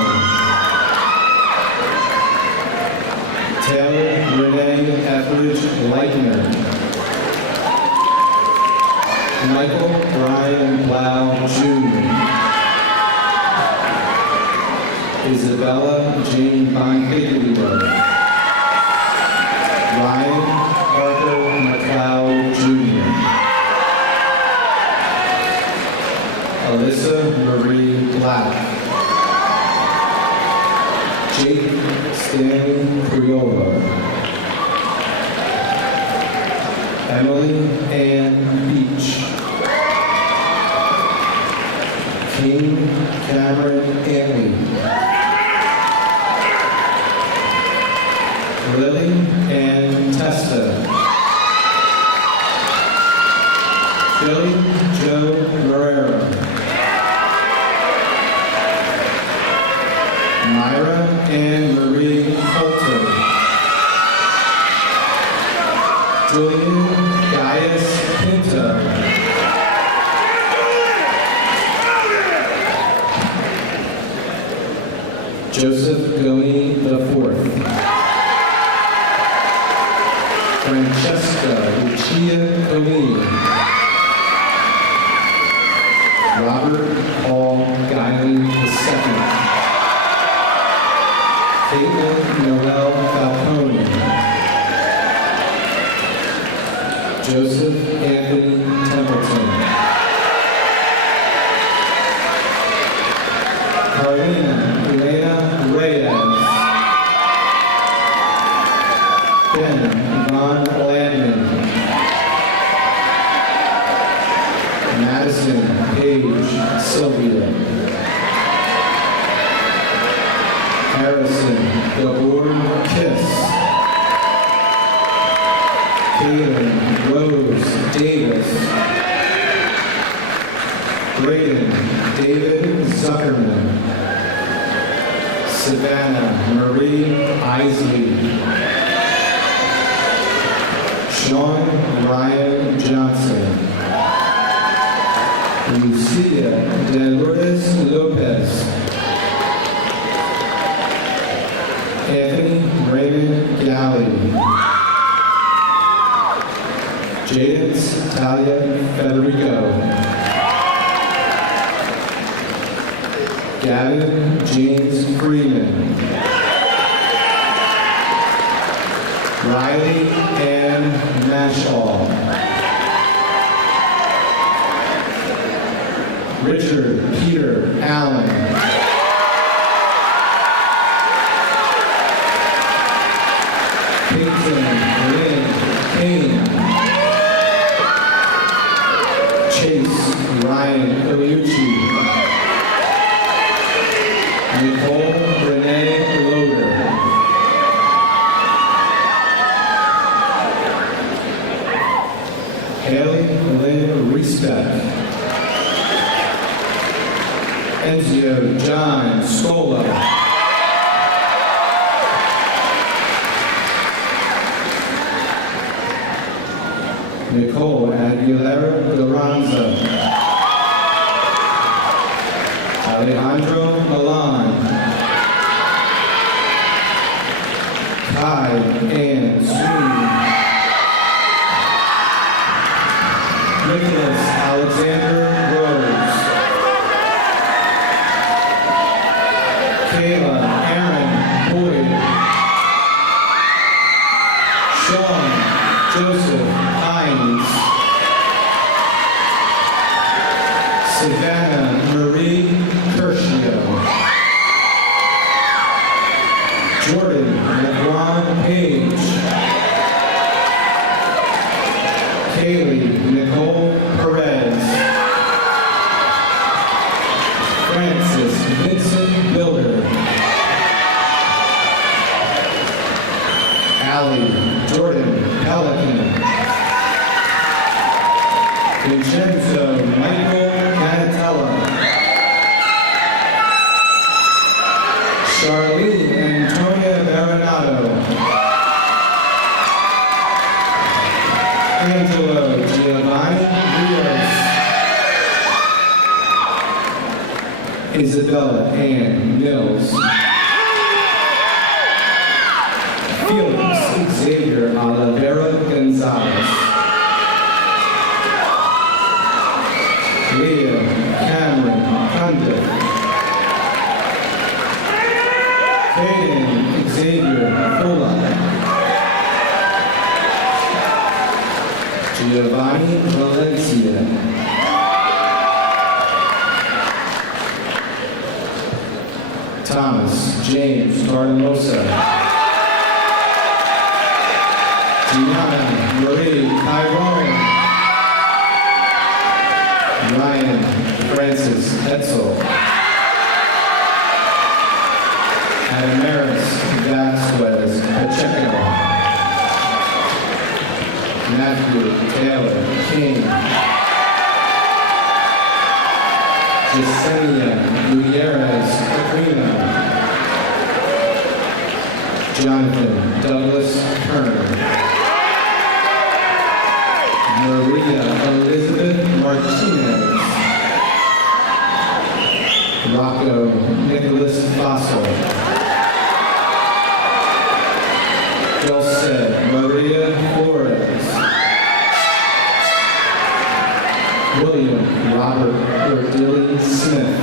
Taylor Renee Etheridge Leitner. Michael Brian Blau Jr. Isabella Jane Bonfiglio. Ryan Parker McLeod Jr. Alyssa Marie Black. Jake Stanley Criolla. Emily Ann Beach. King Cameron Antley. Lily Ann Testa. Billy Joe Herrera. Myra Ann Marie Coulter. Julian Gaius Pinto. Joseph Goni IV. Francesca Lucia Colleen. Robert Paul Guiley II. Caitlin Noel Falcone. Joseph Anthony Templeton. Carlina Elena Reyes. Ben Yvonne Landman. Madison Paige Sylvia. Harrison Gabor Kiss. Kaylin Rose Davis. Braden David Zuckerman. Savannah Marie Isley. Sean Ryan Johnson. Lucia de Lourdes Lopez. Anthony Raymond Galley. Jadens Talia Federico. Gavin James Freeman. Riley Ann Mashall. Richard Peter Allen. Peyton Lynn Kane. Chase Ryan Iliucci. Nicole Renee Loader. Haley Lynn Respect. Enzio John Scola. Nicole Aguilera Loranza. Alejandro Milan. Kai Ann Sweeney. Nicholas Alexander Rose. Kayla Aaron Boyd. Sean Joseph Hines. Savannah Marie Curcio. Jordan LeBron Page. Kaylee Nicole Perez. Francis Vincent Builder. Allie Jordan Pelican. Vincenzo Michael Canatella. Charlene Antonia Baronato. Angelo Giovanni Rios. Isabella Ann Mills. Felix Xavier Oliveira Gonzalez. Leah Cameron Condit. Caden Xavier Fulla. Giovanni Valencia. Thomas James Gardemosa. Gianna Marie Tyrone. Ryan Francis Etzel. Adamaris Vasquez Pacheco. Matthew Taylor King. Yesenia Gutierrez Aquino. Jonathan Douglas Turner. Maria Elizabeth Martinez. Rocco Nicholas Fossil. Dulce Maria Flores. William Robert Ordilly Smith.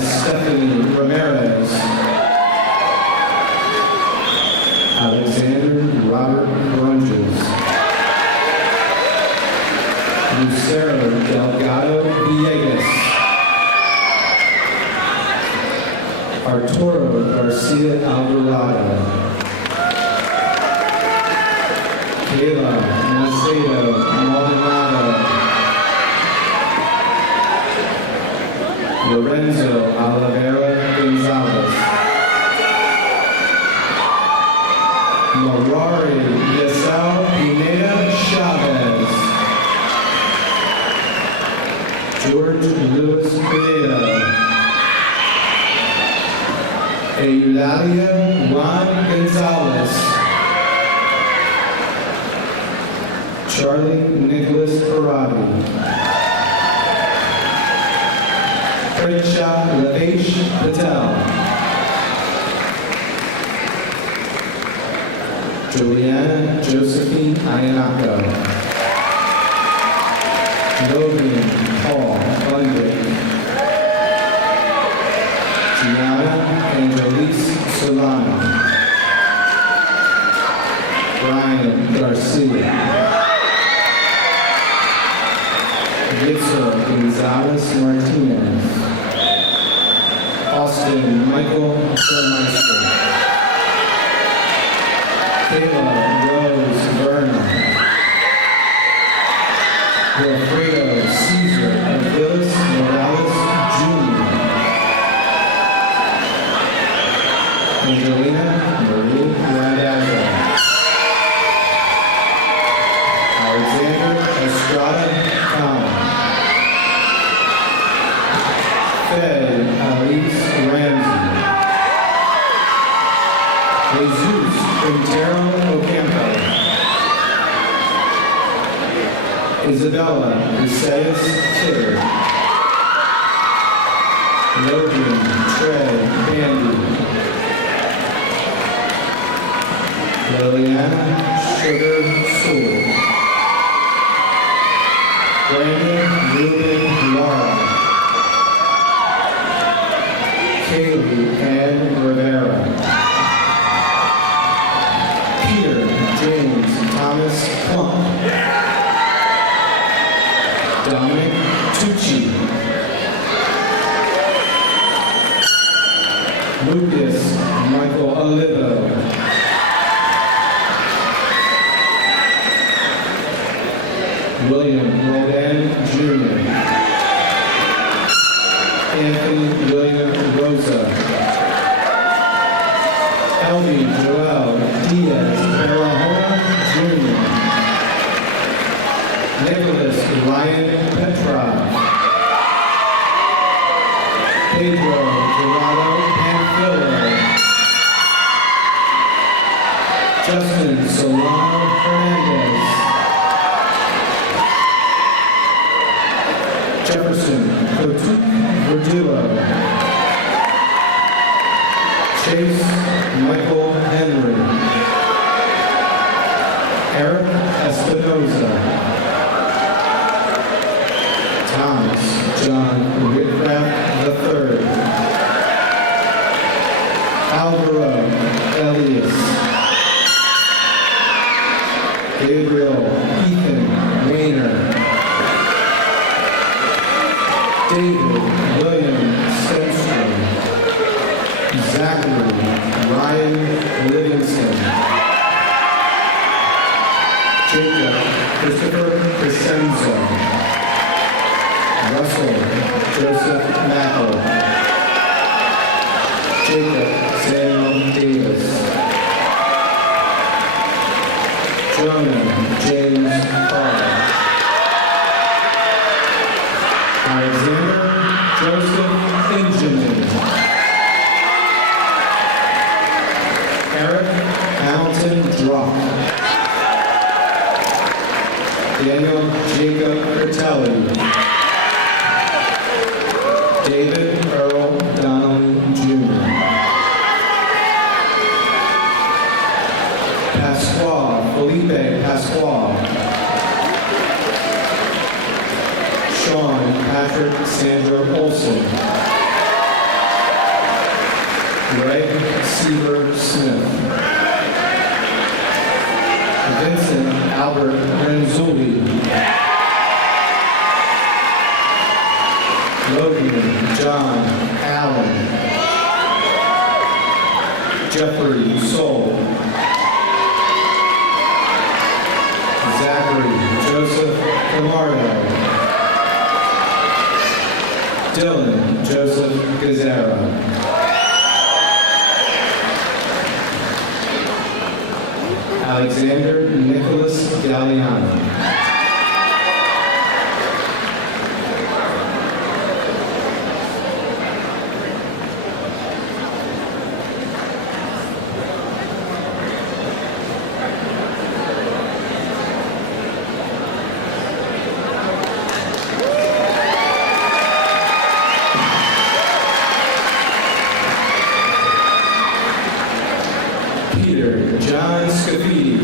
Stephanie Ramirez. Alexander Robert Grunger. Lucero Delgado Villegas. Arturo Garcia Alvarado. Kayla Macedo Maldonado. Lorenzo Oliveira Gonzalez. Marari Yesel Pineda Chavez. George Luis Pineda. Eulalia Juan Gonzalez. Charlie Nicholas Parati. Prinsha Lavesh Patel. Juliana Josephine Ayanako. Logan Paul Bundick. Gianna Angelise Solano. Brian Garcia. Yitzel Gonzalez Martinez. Austin Michael Burmeister. Kayla Rose Vernon. Wilfredo Caesar Aviles Morales Jr. Angelina Marie Randazzo. Alexander Estrada Khan. Fed Alice Ramsey. Jesus Quintero Ocampo. Isabella Mercedes Kidder. Logan Trey Bandy. Liliana Sugar Sewell. Brandon Ruben Lara. Kaylee Ann Rivera. Peter James Thomas Plump. Dominic Tucci. Lucas Michael Olivo. William Rodan Jr. Anthony William Rosa. Elvie Joel Diaz Barahona Jr. Nicholas Ryan Petrov. Pedro Dorado Panfilo. Justin Solano Hernandez. Jefferson Kotuk Verdillo. Chase Michael Henry. Eric Espinoza. Thomas John Whitcraft III. Alvaro Elias. Gabriel Ethan Wayner. David William Stenstrom. Zachary Ryan Livingston. Jacob Christopher Crescenzo. Russell Joseph Mackel. Jacob Samuel Davis. Jonah James Carter. Alexander Joseph Benjamin. Eric Hammonton Drop. Daniel Jacob Bertelli. David Earl Donnelly Jr. Pasquale Felipe Pasquale. Sean Patrick Sandra Olson. Greg Seaver Smith. Vincent Albert Renzulli. John Allen, Jeffrey Soul, Zachary Joseph Camargo, Dylan Joseph Gazzara, Alexander Nicholas Galliano, Peter John Scafidi,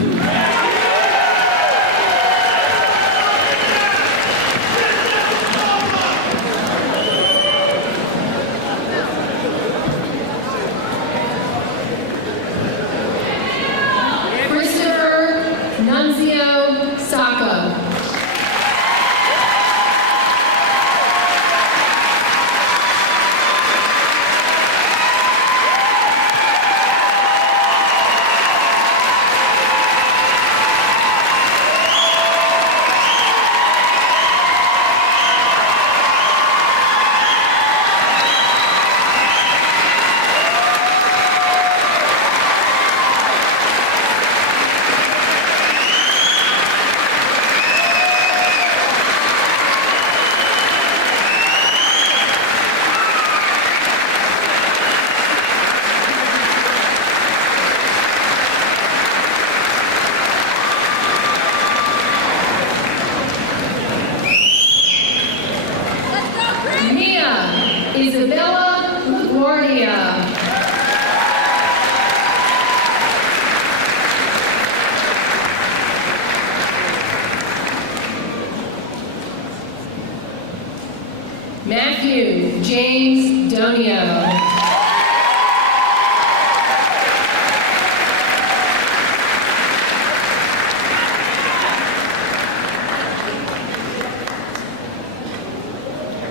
Christopher Nunzio Sacco, Mia Isabella LaGuardia, Matthew James Donio,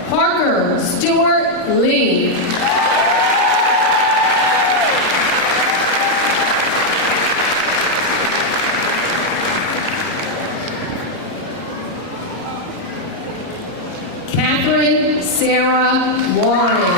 Parker Stewart Lee, Catherine Sarah Warren,